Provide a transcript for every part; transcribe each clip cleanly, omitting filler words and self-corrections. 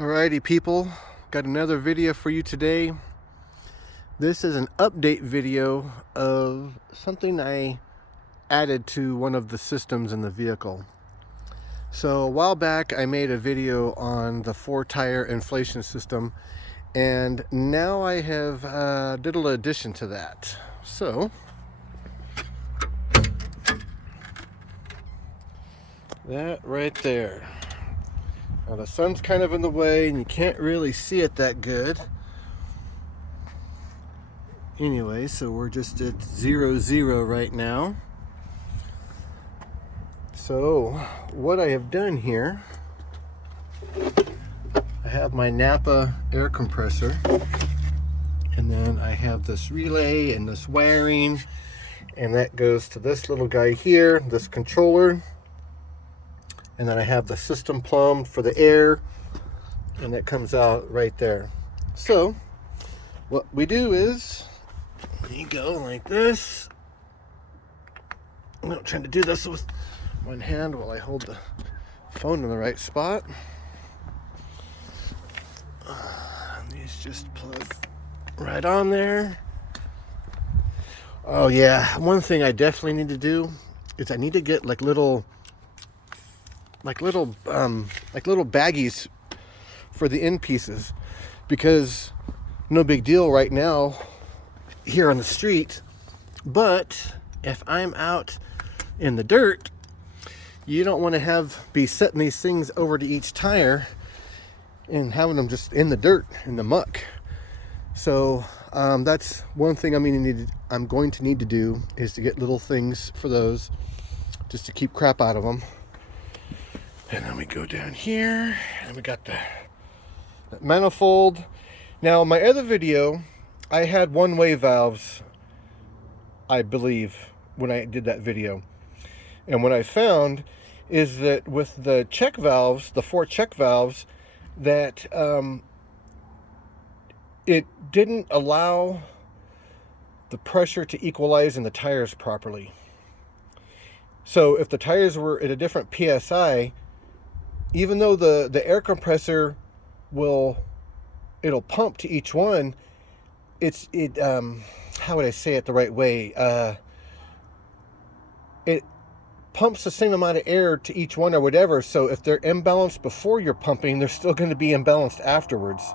Alrighty people, got another video for you today. This is an update video of something I added to one of the systems in the vehicle. So a while back I made a video on the 4-tire inflation system, and now I have did a little addition to that. So that right there. Now the sun's kind of in the way and you can't really see it that good. Anyway, so we're just at 0, right now. So what I have done here, I have my Napa air compressor, and then I have this relay and this wiring, and that goes to this little guy here, this controller. And then I have the system plumbed for the air, and it comes out right there. So what we do is you go like this. I'm not trying to do this with one hand while I hold the phone in the right spot. These just plug right on there. Oh yeah, one thing I definitely need to do is I need to get like little baggies for the end pieces, because no big deal right now here on the street, but if I'm out in the dirt, you don't want to be setting these things over to each tire and having them just in the dirt, in the muck. So that's one thing I'm going to need to do, is to get little things for those, just to keep crap out of them. And then we go down here, and we got that manifold. Now, in my other video, I had one-way valves, I believe, when I did that video. And what I found is that with the check valves, the 4 check valves, that it didn't allow the pressure to equalize in the tires properly. So if the tires were at a different PSI, even though the air compressor it'll pump to each one, how would I say it the right way? It pumps the same amount of air to each one or whatever. So if they're imbalanced before you're pumping, they're still going to be imbalanced afterwards.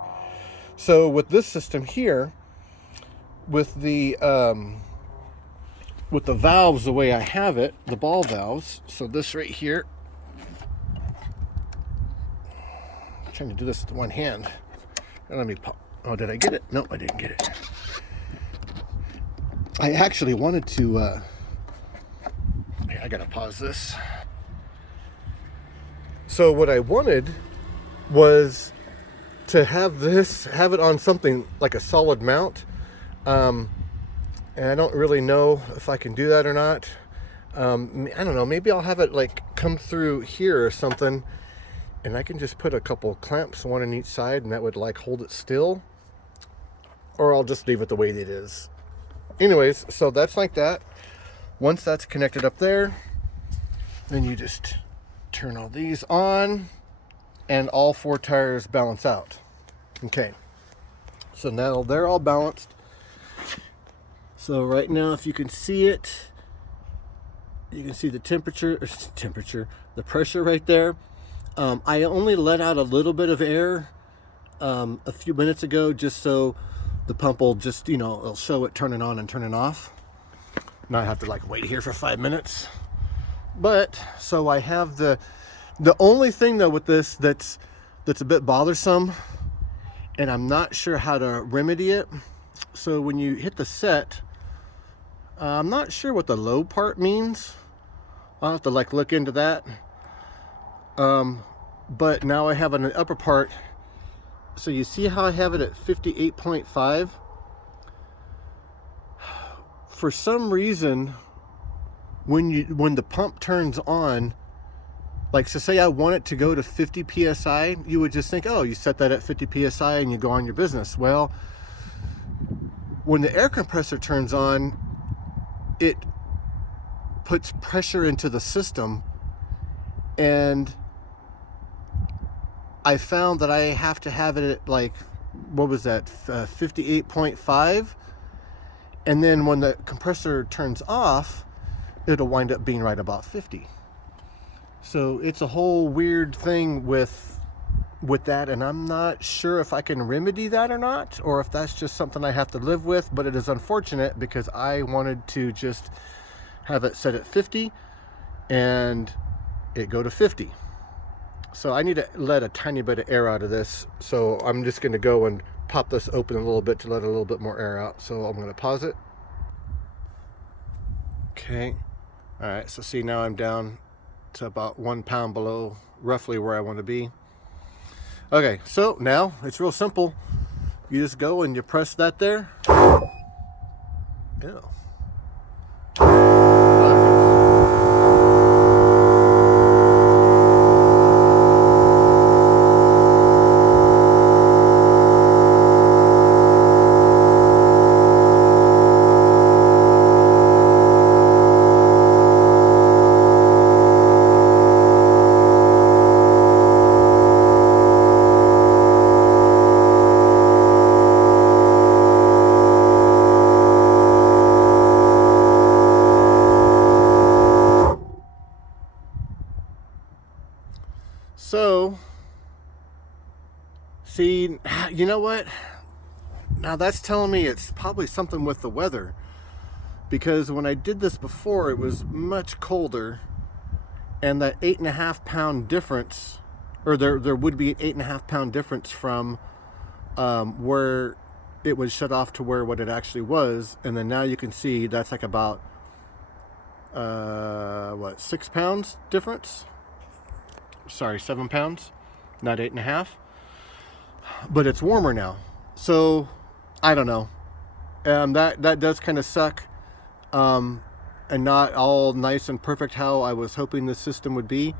So with this system here, with the valves the way I have it, the ball valves. So this right here. Trying to do this with one hand. And let me pop. Oh, did I get it? No, I didn't get it. I actually wanted to I gotta pause this. So what I wanted was to have it on something like a solid mount, and I don't really know if I can do that or not. I don't know, maybe I'll have it like come through here or something, and I can just put a couple clamps, one on each side, and that would like hold it still. Or I'll just leave it the way it is. Anyways, so that's like that. Once that's connected up there, then you just turn all these on, and all 4 tires balance out. Okay. So now they're all balanced. So right now, if you can see it, you can see the the pressure right there. I only let out a little bit of air a few minutes ago, just so the pump will just, it'll show it turning on and turning off. Not have to like wait here for 5 minutes. But so I have the only thing though with this that's a bit bothersome, and I'm not sure how to remedy it. So when you hit the set, I'm not sure what the low part means. I'll have to like look into that. But now I have an upper part. So you see how I have it at 58.5? For some reason, when the pump turns on, like, so say I want it to go to 50 PSI, you would just think, oh, you set that at 50 PSI and you go on your business. Well, when the air compressor turns on, it puts pressure into the system, and I found that I have to have it at like, what was that, 58.5, and then when the compressor turns off, it'll wind up being right about 50. So it's a whole weird thing with that, and I'm not sure if I can remedy that or not, or if that's just something I have to live with. But it is unfortunate because I wanted to just have it set at 50 and it go to 50. So I need to let a tiny bit of air out of this. So I'm just going to go and pop this open a little bit to let a little bit more air out. So I'm going to pause it. Okay. All right. So see, now I'm down to about 1 pound below roughly where I want to be. Okay. So now it's real simple. You just go and you press that there. Ew. So, see, you know what? Now that's telling me it's probably something with the weather. Because when I did this before, it was much colder. And that 8.5 pound difference, or there would be an 8.5 pound difference from where it was shut off to where what it actually was. And then now you can see that's like about, 6 pounds difference? Sorry, 7 pounds, not 8.5. But it's warmer now. So, I don't know. That does kind of suck. And not all nice and perfect how I was hoping the system would be.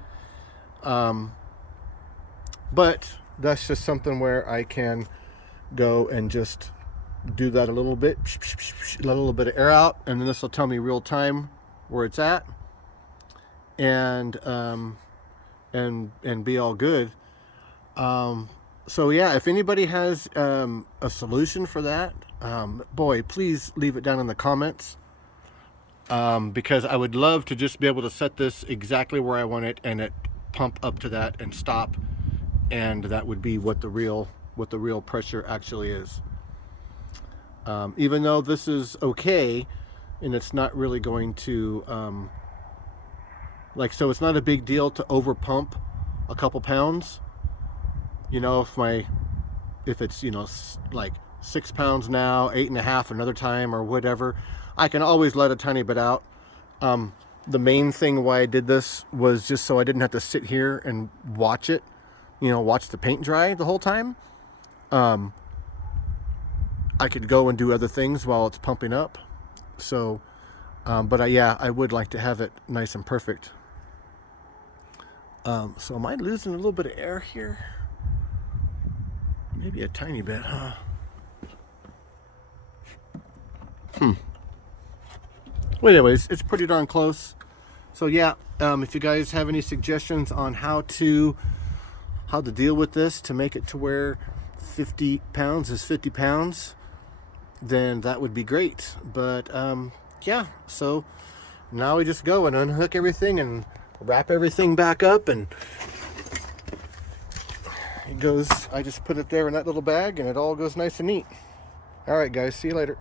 But that's just something where I can go and just do that a little bit. Let a little bit of air out. And then this will tell me real time where it's at. And be all good. So yeah, if anybody has a solution for that, boy, please leave it down in the comments, because I would love to just be able to set this exactly where I want it and it pump up to that and stop, and that would be what the real pressure actually is. Even though this is okay and it's not really going to so it's not a big deal to over pump a couple pounds. You know, if it's, like 6 pounds now, 8.5 another time or whatever, I can always let a tiny bit out. The main thing why I did this was just so I didn't have to sit here and watch it, watch the paint dry the whole time. I could go and do other things while it's pumping up. So, but I would like to have it nice and perfect. So am I losing a little bit of air here? Maybe a tiny bit, huh? Well, anyways, it's pretty darn close. So yeah, if you guys have any suggestions on how to deal with this to make it to where 50 pounds is 50 pounds, then that would be great. But yeah, so now we just go and unhook everything and wrap everything back up, and it goes, I just put it there in that little bag and it all goes nice and neat. All right guys, see you later.